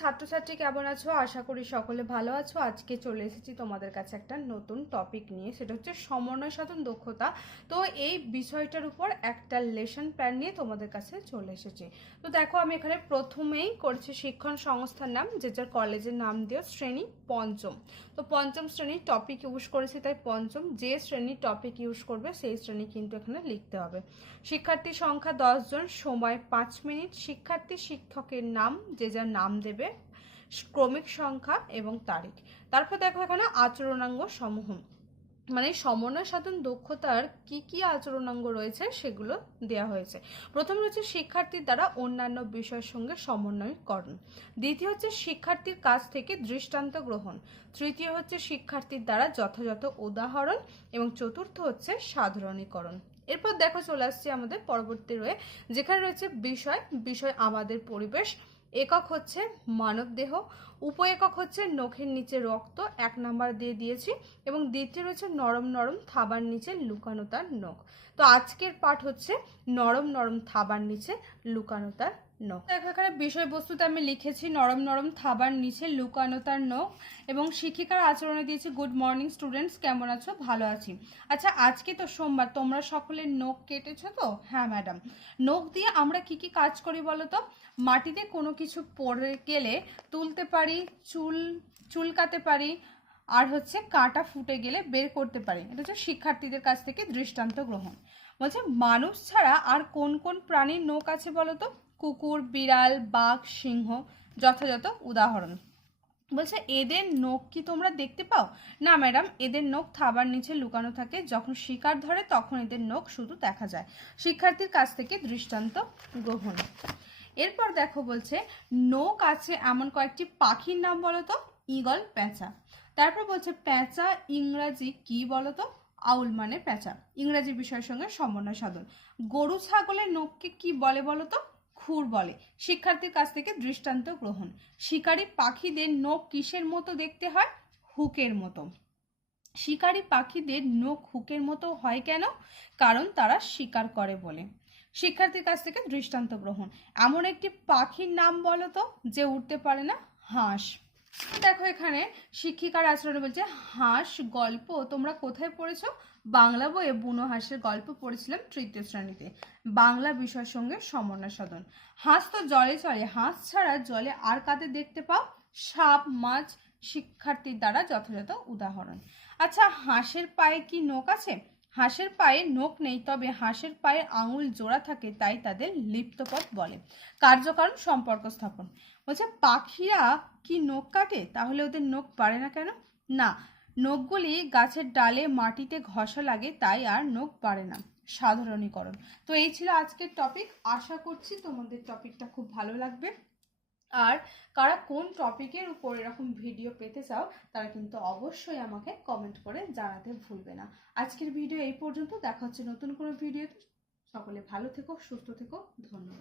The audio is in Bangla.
ছাত্রছাত্রী কেমন আছো? আশা করি সকলে ভালো আছো। আজকে চলে এসেছি তোমাদের কাছে একটা নতুন টপিক নিয়ে, সেটা হচ্ছে সমন্বয় সাধন দক্ষতা। তো এই বিষয়টার উপর একটা লেসন প্ল্যান নিয়ে তোমাদের কাছে চলে এসেছি। তো দেখো, আমি এখানে প্রথমেই করেছি শিক্ষণ সংস্থার নাম, যে যার কলেজের নাম দিও শ্রেণি পঞ্চম। তো পঞ্চম শ্রেণির টপিক ইউজ করেছি, তাই পঞ্চম যে শ্রেণির টপিক ইউজ করবে, সেই শ্রেণি কিন্তু এখানে লিখতে হবে। শিক্ষার্থীর সংখ্যা জন, সময় পাঁচ মিনিট। শিক্ষার্থী শিক্ষকের নাম, যে যার নাম দেবে ক্রমিক সংখ্যা এবং তারিখ। তারপর দেখো এখানে আচরণাঙ্গ সমূহ। মানে সমন্বয় সাধন দক্ষতার কি কি আচরণাঙ্গ রয়েছে সেগুলো দেওয়া হয়েছে। প্রথম রয়েছে শিক্ষার্থীর দ্বারা অন্যান্য বিষয়ের সঙ্গে সমন্বয়করণ। দ্বিতীয় হচ্ছে শিক্ষার্থীর কাছ থেকে দৃষ্টান্ত গ্রহণ। তৃতীয় হচ্ছে শিক্ষার্থীর দ্বারা যথাযথ উদাহরণ। এবং চতুর্থ হচ্ছে সাধারণীকরণ। এরপর দেখো চলে আসছে আমাদের পরবর্তী রয়ে, যেখানে রয়েছে বিষয়। বিষয় আমাদের পরিবেশ। একক হচ্ছে মানব দেহ, উপ একক হচ্ছে নখের নিচে রক্ত, এক নাম্বার দিয়ে দিয়েছি, এবং দ্বিতীয় রয়েছে নরম নরম থাবার নিচে লুকানো তার নখ। তো আজকের পাঠ হচ্ছে নরম নরম থাবার নিচে লুকানো তার নখ। এখানে বিষয়বস্তুতে আমি লিখেছি নরম নরম থাবার নিচে লুকানো তার নখ এবং শিক্ষিকার আচরণে দিয়েছি, গুড মর্নিং স্টুডেন্টস, কেমন আছো? ভালো আছি। আচ্ছা আজকে তো সোমবার, তোমরা সকলের নখ কেটেছো তো? হ্যাঁ ম্যাডাম। নখ দিয়ে আমরা কি কি কাজ করি বলো তো? মাটিতে কোনো কিছু পড়ে গেলে তুলতে পারি, চুল চুলকাতে পারি, আর হচ্ছে কাঁটা ফুটে গেলে বের করতে পারি। এটা হচ্ছে শিক্ষার্থীদের কাছ থেকে দৃষ্টান্ত গ্রহণ। বলছে, মানুষ ছাড়া আর কোন কোন প্রাণীর নখ আছে বলো তো? কুকুর, বিড়াল, বাঘ, সিংহ যথাযথ উদাহরণ। বলছে, এদের নখ কি তোমরা দেখতে পাও? না, ম্যাডাম, এদের নখ থাবার নিচে লুকানো থাকে। যখন শিকার ধরে, তখন এদের নখ শুধু দেখা যায়। শিক্ষার্থীর কাছ থেকে দৃষ্টান্ত গ্রহণ। এরপর দেখো বলছে, নখ আছে এমন কয়েকটি পাখির নাম বলো তো? ঈগল প্যাঁচা। তারপর বলছে, প্যাঁচা ইংরাজি কি বলো তো? আউল মানে প্যাঁচা। ইংরাজি বিষয়ের সঙ্গে সমন্বয় সাধন। গরু, ছাগলের নখকে কি বলে বলো তো? খুর বলে। শিক্ষার্থীর কাছ থেকে দৃষ্টান্ত গ্রহণ। শিকারি পাখিদের নখ কিসের মতো দেখতে হয়? হুকের মতো। শিকারি পাখিদের নখ হুকের মতো হয় কেন? কারণ তারা শিকার করে বলে। শিক্ষার্থীর কাছ থেকে দৃষ্টান্ত গ্রহণ। এমন একটি পাখির নাম বলো তো, যে উঠতে পারে না? হাঁস। দেখো এখানে শিক্ষিকার আচরণে বলছে, হাঁস গল্প তোমরা কোথায় পড়েছো? বাংলা বইয়ে বুনো হাঁসের গল্প পড়েছিলাম তৃতীয় শ্রেণীতে। বাংলা বিষয়ের সঙ্গে সমন্বয় সাধন। হাঁস তো জলে চলে হাঁস ছাড়া জলে আর কাদের দেখতে পাও? সাপ, মাছ শিক্ষার্থীর দ্বারা যথাযথ উদাহরণ। আচ্ছা হাঁসের পায়ে কি নখ আছে? হাঁসের পায়ে নখ নেই, তবে হাঁসের পায়ে আঙুল জোড়া থাকে, তাই তাদের লিপ্তপথ বলে। কার্যকারণ সম্পর্ক স্থাপন। বলছে, পাখিরা কি নখ কাটে? তাহলে ওদের নখ বাড়ে না কেন? না, নখগুলি গাছের ডালে মাটিতে ঘষা লাগে, তাই আর নখ বাড়ে না। সাধারণীকরণ। তো এই ছিল আজকের টপিক আশা করছি তোমাদের টপিকটা খুব ভালো লাগবে। আর কারা কোন টপিকের উপর এরকম ভিডিও পেতে চাও, তারা কিন্তু অবশ্যই আমাকে কমেন্ট করে জানাতে ভুলবে না। আজকের ভিডিও এই পর্যন্ত, দেখা হচ্ছে নতুন কোনো ভিডিওতে সকলে ভালো থেকো, সুস্থ থেকো, ধন্যবাদ।